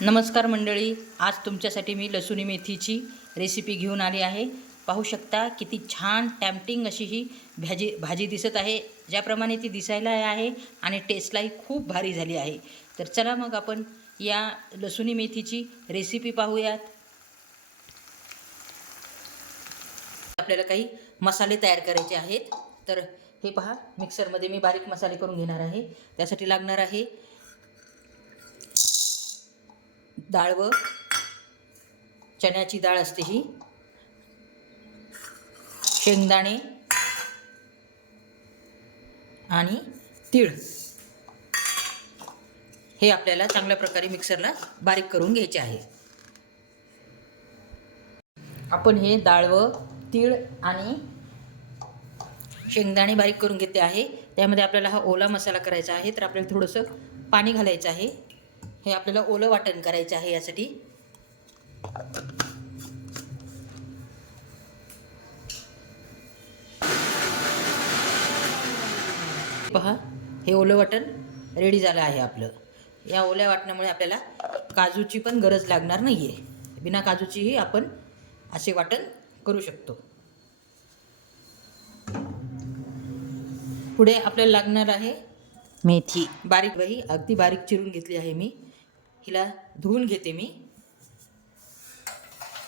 नमस्कार मंडळी आज तुमच्यासाठी मी लसुणी मेथीची रेसिपी घेऊन आली आहे. पाहू शकता किती छान टॅम्पटिंग अशी ही भाजी भाजी दिसत आहे. ज्याप्रमाणे ती दिसायला आहे आणि टेस्टलाही खूप भारी झाली आहे. तर चला मग आपण या लसुणी मेथीची रेसिपी पाहूयात. आपल्याला काही मसाले तयार करायचे आहेत. तर हे पहा मिक्सरमध्ये मी बारीक मसाले करून घेणार आहे. त्यासाठी लागणार आहे डाळ व चण्याची डाळ असते ही. शेंगदाणे आणि तीळ. हे आपल्याला चांगल्या प्रकारे मिक्सरला बारीक करून घ्यायचे आहे. आपण हे डाळ व तीळ आणि शेंगदाणे बारीक करून घेते आहे. त्यामध्ये आपल्याला हा ओला मसाला करायचा आहे. तर आपल्याला थोडंसं पाणी घालायचं आहे. हे आपल्याला ओलं वाटण करायचं आहे यासाठी. पहा हे ओलं वाटण रेडी झालं आहे आपलं. या ओल्या वाटणामुळे आपल्याला काजूची पण गरज लागणार नाही आहे बिना काजूचीही आपण असे वाटण करू शकतो. पुढे आपल्याला लागणार आहे मेथी. बारीक बाई अगदी बारीक चिरून घेतली आहे मी. हिला धुवून घेते मी.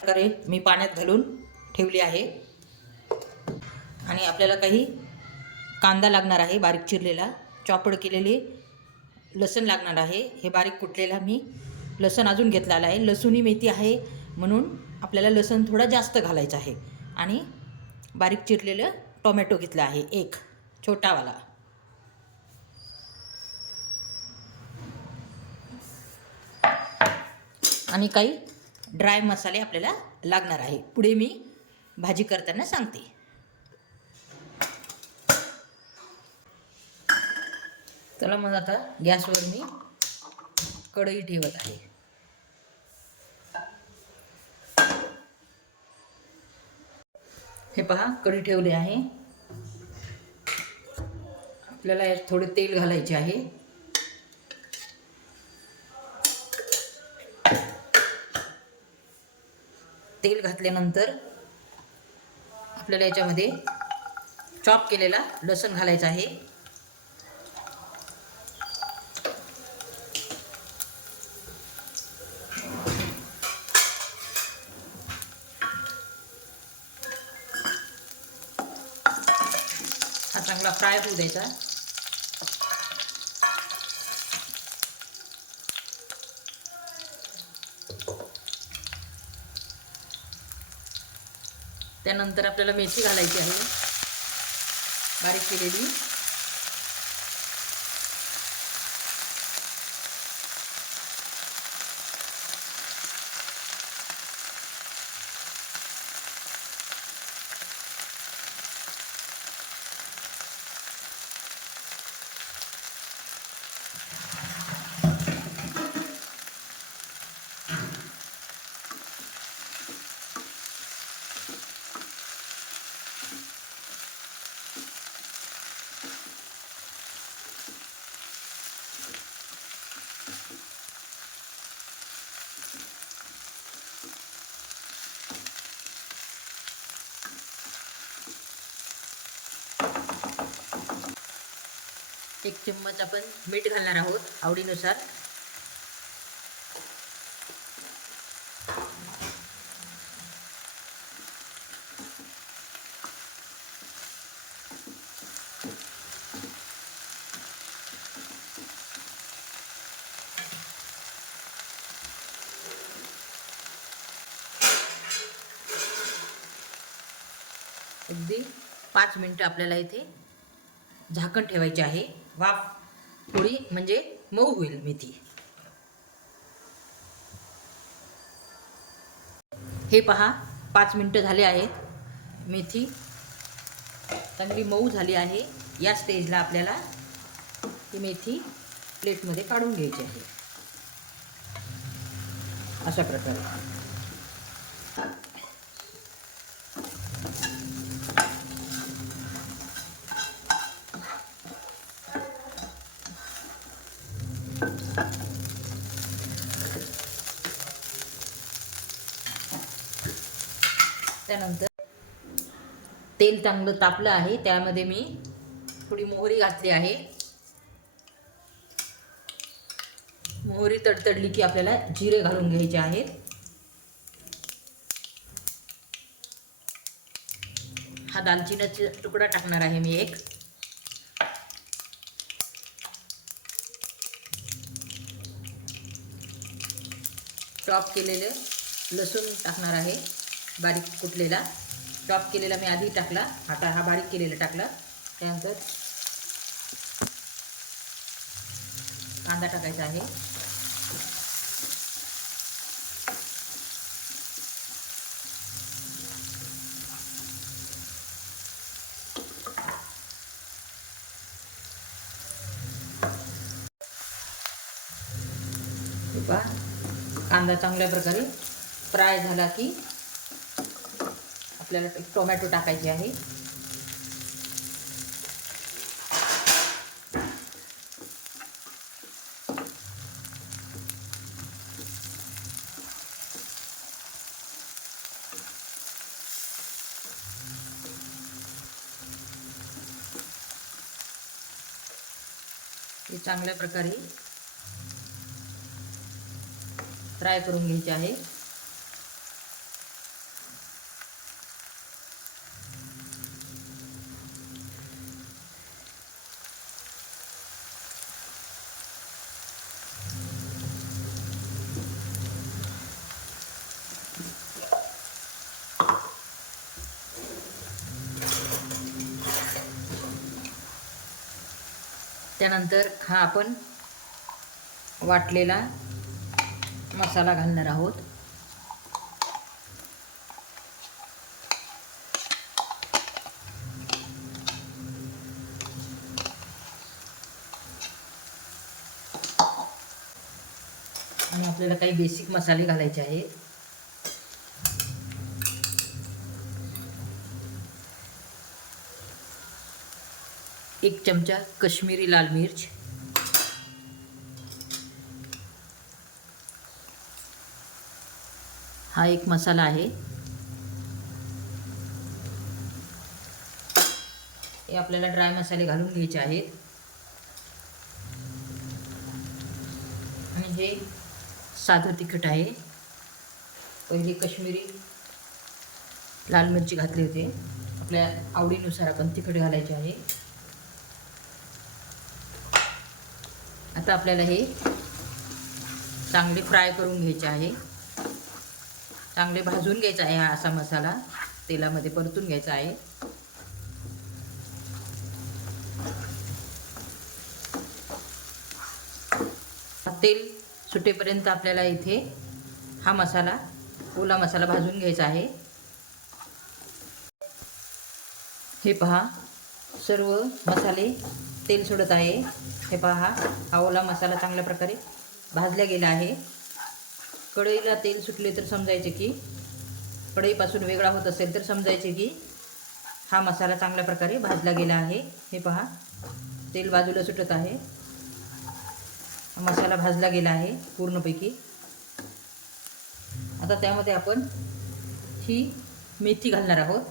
प्रकारे मी पाण्यात घालून ठेवली आहे. आणि आपल्याला काही कांदा लागणार आहे बारीक चिरलेला. चॉपड केलेले लसण लागणार आहे. हे बारीक कुटलेला मी लसण अजून घेतलेला आहे. लसूणी मेथी आहे म्हणून आपल्याला लसण थोडा जास्त घालायचं आहे. आणि बारीक चिरलेलं टोमॅटो घेतला आहे. एक छोटावाला. आणि काही ड्राय मसाले आपल्याला लागणार आहे. पुढे मी भाजी करताना सांगते. चला मग आता गॅसवर मी कढई ठेवत आहे. हे पहा कढी ठेवली आहे. आपल्याला यात थोडे तेल घालायचे आहे. तेल घातल्यानंतर आपल्याला याच्यामध्ये चॉप केलेला लसण घालायचा आहे. हा चांगला फ्राय होऊ द्यायचा. त्यानंतर आपल्याला मेथी घालायची आहे. बारीक केलेली. एक चम्मच आपण मीठ घालणार आहोत आवडीनुसार. अगदी पाच मिनटं आपल्याला इथे झाकण ठेवायचे आहे. वाफ. थोडी म्हणजे मऊ होईल मेथी. हे पहा पाच मिनटं झाले आहेत. मेथी चांगली मऊ झाली आहे. या स्टेजला आपल्याला ही मेथी प्लेटमध्ये काढून घ्यायची आहे. अशा प्रकारे. त्यानंतर तेल चांगलं तापलं आहे. त्यामध्ये मी थोडी मोहरी घातली आहे. मोहरी तडतडली की आपल्याला जिरे घालून घ्यायचे आहेत. हा दालचिनीचा तुकडा टाकणार आहे मी एक. चॉप केलेलं लसूण टाकणार आहे. बारीक कुटलेला. चॉप केलेला मी आधी टाकला. आता हा बारीक केलेला टाकला. त्यानंतर कांदा टाकायचा आहे. कांदा चांगल्या प्रकारे फ्राय झाला की आपल्याला एक टोमॅटो टाकायचे आहे. हे चांगल्या प्रकारे फ्राय करून घ्यायचे आहे. त्यानंतर हा आपण वाटलेला मसाला घालणार आहोत. आणि आपल्याला काही बेसिक मसाले घालायचे आहेत. एक चमचा कश्मीरी लाल मिर्च. हा एक मसाला आहे. हे आपल्याला ड्राय मसाले घालून घ्यायचे आहेत. आणि हे साधं तिखट आहे. पहिले कश्मीरी लाल मिरची घातली होते. आपल्या आवडीनुसार आपण तिखट घालायचे आहे. आता आपल्याला हे चांगले फ्राय करून घ्यायचे आहे. चांगले भाजून घ्यायचा आहे हा असा मसाला. तेलामध्ये परतून घ्यायचा आहे. तेल सुटेपर्यंत आपल्याला इथे हा मसाला ओला मसाला भाजून घ्यायचा आहे. हे पहा सर्व मसाले तेल सोडत आहे. हे पहा हा ओला मसाला चांगल्या प्रकारे भाजला गेला आहे. कढईला तेल सुटले तर समजायचे की कढईपासून वेगळा होत असेल तर समजायचे की हा मसाला चांगल्या प्रकारे भाजला गेला आहे. हे पहा तेल बाजूला सुटत आहे. हा मसाला भाजला गेला आहे पूर्णपैकी. आता त्यामध्ये आपण ही मेथी घालणार आहोत.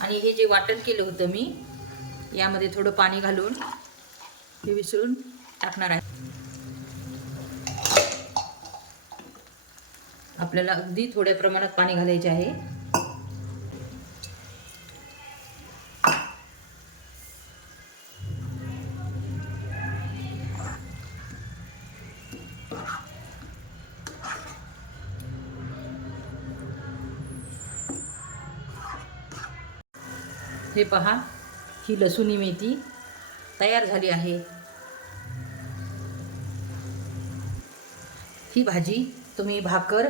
आणि हे जे वाटण केलं होतं मी यामध्ये थोडं पाणी घालून हे विसरून टाकणार आहे. आपल्याला अगदी थोड्या प्रमाणात पाणी घालायचे आहे. हे पहा ही लसुणी मेथी तयार झाली आहे. ही भाजी तुम्ही भाकर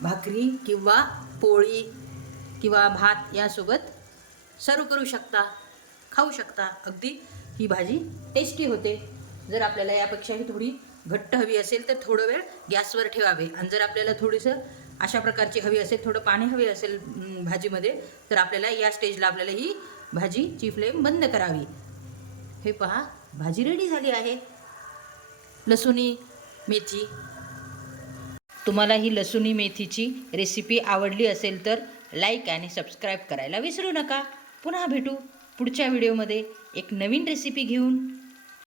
भाकरी किंवा पोळी किंवा भात यासोबत सर्व करू शकता खाऊ शकता. अगदी ही भाजी टेस्टी होते. जर आपल्याला यापेक्षाही थोडी घट्ट हवी असेल तर थोडं वेळ गॅसवर ठेवावे. आणि जर आपल्याला थोडंसं अशा प्रकारची हवी असेल थोडं पाणी हवे असेल भाजीमध्ये तर आपल्याला या स्टेजला आपल्याला ही भाजीची फ्लेम बंद करावी. हे पहा भाजी रेडी झाली आहे. लसुणी मेथी. तुम्हाला ही लसुणी मेथीची रेसिपी आवडली असेल तर लाईक आणि सबस्क्राईब करायला विसरू नका. पुन्हा भेटू पुढच्या व्हिडिओमध्ये एक नवीन रेसिपी घेऊन.